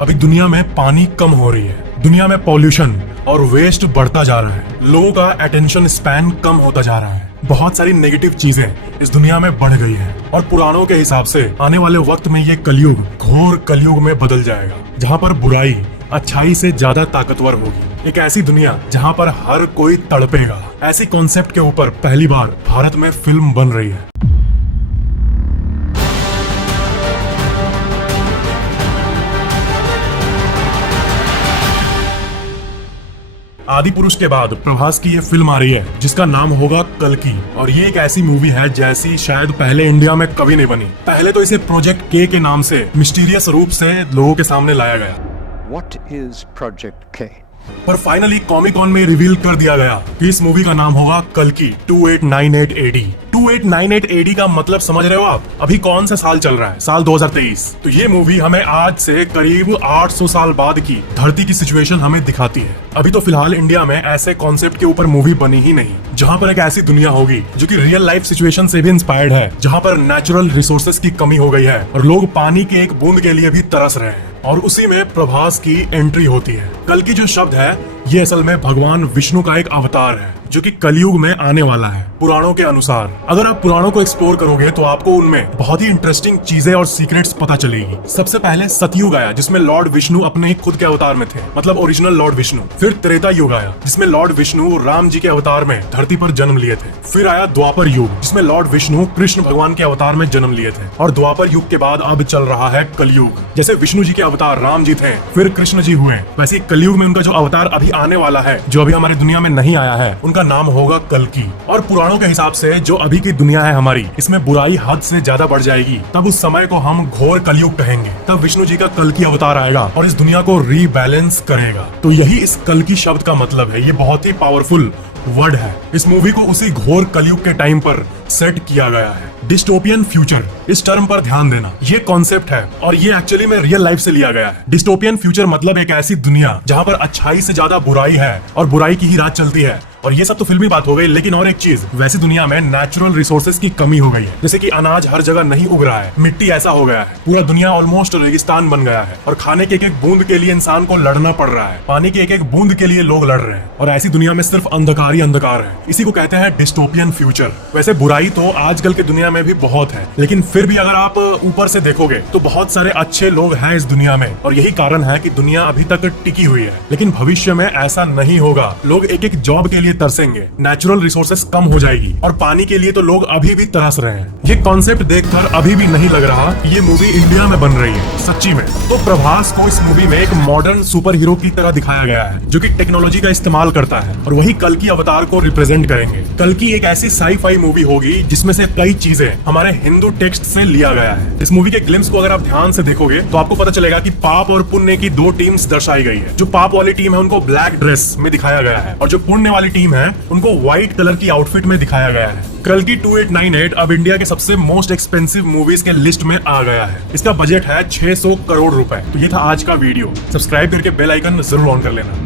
अभी दुनिया में पानी कम हो रही है, दुनिया में पॉल्यूशन और वेस्ट बढ़ता जा रहा है, लोगों का अटेंशन स्पैन कम होता जा रहा है, बहुत सारी नेगेटिव चीजें इस दुनिया में बढ़ गई हैं और पुराणों के हिसाब से आने वाले वक्त में ये कलयुग घोर कलयुग में बदल जाएगा, जहाँ पर बुराई अच्छाई से ज्यादा ताकतवर होगी। एक ऐसी दुनिया जहाँ पर हर कोई तड़पेगा। ऐसी कॉन्सेप्ट के ऊपर पहली बार भारत में फिल्म बन रही है। आदि पुरुष के बाद प्रभास की ये फिल्म आ रही है जिसका नाम होगा कल्कि, और ये एक ऐसी मूवी है जैसी शायद पहले इंडिया में कभी नहीं बनी। पहले तो इसे प्रोजेक्ट के नाम से मिस्टीरियस रूप से लोगों के सामने लाया गया। What is Project K? पर फाइनली कॉमिक कॉन में रिवील कर दिया गया कि इस मूवी का नाम होगा कल्कि 2898 AD। 2898 AD का मतलब समझ रहे हो आप? अभी कौन सा साल चल रहा है? साल 2023। तो ये मूवी हमें आज से करीब 800 साल बाद की धरती की सिचुएशन हमें दिखाती है। अभी तो फिलहाल इंडिया में ऐसे कॉन्सेप्ट के ऊपर मूवी बनी ही नहीं, जहाँ पर एक ऐसी दुनिया होगी जो कि रियल लाइफ सिचुएशन से भी इंस्पायर्ड है, जहाँ पर नेचुरल रिसोर्सेज की कमी हो गई है और लोग पानी के एक बूंद के लिए भी तरस रहे हैं। और उसी में प्रभास की एंट्री होती है। कल्कि जो शब्द है ये असल में भगवान विष्णु का एक अवतार है जो कि कलयुग में आने वाला है पुराणों के अनुसार। अगर आप पुराणों को एक्सप्लोर करोगे तो आपको उनमें बहुत ही इंटरेस्टिंग चीजें और सीक्रेट्स पता चलेगी। सबसे पहले सतयुग आया जिसमें लॉर्ड विष्णु अपने खुद के अवतार में थे, मतलब ओरिजिनल लॉर्ड विष्णु। फिर त्रेता युग आया जिसमें लॉर्ड विष्णु राम जी के अवतार में धरती पर जन्म लिए थे। फिर आया द्वापर युग जिसमें लॉर्ड विष्णु कृष्ण भगवान के अवतार में जन्म लिए थे। और द्वापर युग के बाद अब चल रहा है कलयुग। जैसे विष्णु जी के अवतार राम जी थे, फिर कृष्ण जी हुए, वैसे कलयुग में उनका जो अवतार अभी आने वाला है, जो अभी हमारी दुनिया में नहीं आया है, उनका नाम होगा कल्कि। और पुराणों के हिसाब से जो अभी की दुनिया है हमारी, इसमें बुराई हद से ज्यादा बढ़ जाएगी। तब उस समय को हम घोर कलयुग कहेंगे। तब विष्णु जी का कल्कि अवतार आएगा और इस दुनिया को रीबैलेंस करेगा। तो यही इस कल्कि शब्द का मतलब है। ये बहुत ही पावरफुल वर्ड है। इस मूवी को उसी घोर कलयुग के टाइम पर सेट किया गया है। डिस्टोपियन फ्यूचर, इस टर्म पर ध्यान देना, ये कॉन्सेप्ट है और ये एक्चुअली में रियल लाइफ से लिया गया है। डिस्टोपियन फ्यूचर मतलब एक ऐसी दुनिया जहाँ पर अच्छाई से ज्यादा बुराई है और बुराई की ही राज चलती है। और ये सब तो फिल्मी बात हो गई, लेकिन और एक चीज, वैसी दुनिया में नेचुरल रिसोर्सेज की कमी हो गई है। जैसे कि अनाज हर जगह नहीं उग रहा है, मिट्टी ऐसा हो गया है, पूरा दुनिया ऑलमोस्ट रेगिस्तान बन गया है और खाने के एक एक बूंद के लिए इंसान को लड़ना पड़ रहा है। पानी के एक एक बूंद के लिए लोग लड़ रहे हैं और ऐसी दुनिया में सिर्फ अंधकार ही अंधकार है। इसी को कहते हैं डिस्टोपियन फ्यूचर। वैसे बुराई तो आजकल की दुनिया में भी बहुत है, लेकिन फिर भी अगर आप ऊपर से देखोगे तो बहुत सारे अच्छे लोग हैं इस दुनिया में और यही कारण है कि दुनिया अभी तक टिकी हुई है। लेकिन भविष्य में ऐसा नहीं होगा। लोग एक एक जॉब के लिए तरसेंगे, नेचुरल रिसोर्सेस कम हो जाएगी और पानी के लिए तो लोग अभी भी तरस रहे हैं। ये कॉन्सेप्ट देखकर अभी भी नहीं लग रहा कि ये मूवी इंडिया में बन रही है सच्ची में। तो प्रभास को इस मूवी में एक मॉडर्न सुपर हीरो की तरह दिखाया गया है जो कि टेक्नोलॉजी का इस्तेमाल करता है और वही कल्कि अवतार को रिप्रेजेंट करेंगे। कल्कि एक ऐसी साई-फाई मूवी होगी जिसमें से कई चीजें हमारे हिंदू टेक्स्ट से लिया गया है। इस मूवी के ग्लिम्स को अगर आप ध्यान से देखोगे तो आपको पता चलेगा कि पाप और पुण्य की दो टीम्स दर्शाई गई है। जो पाप वाली टीम है उनको ब्लैक ड्रेस में दिखाया गया है और जो पुण्य वाली टीम है उनको व्हाइट कलर की आउटफिट में दिखाया गया है। कल्कि 2898 अब इंडिया के सबसे मोस्ट एक्सपेंसिव मूवीज के लिस्ट में आ गया है। इसका बजट है 600 करोड़ रुपए। तो ये था आज का वीडियो। सब्सक्राइब करके बेल आइकन जरूर ऑन कर लेना।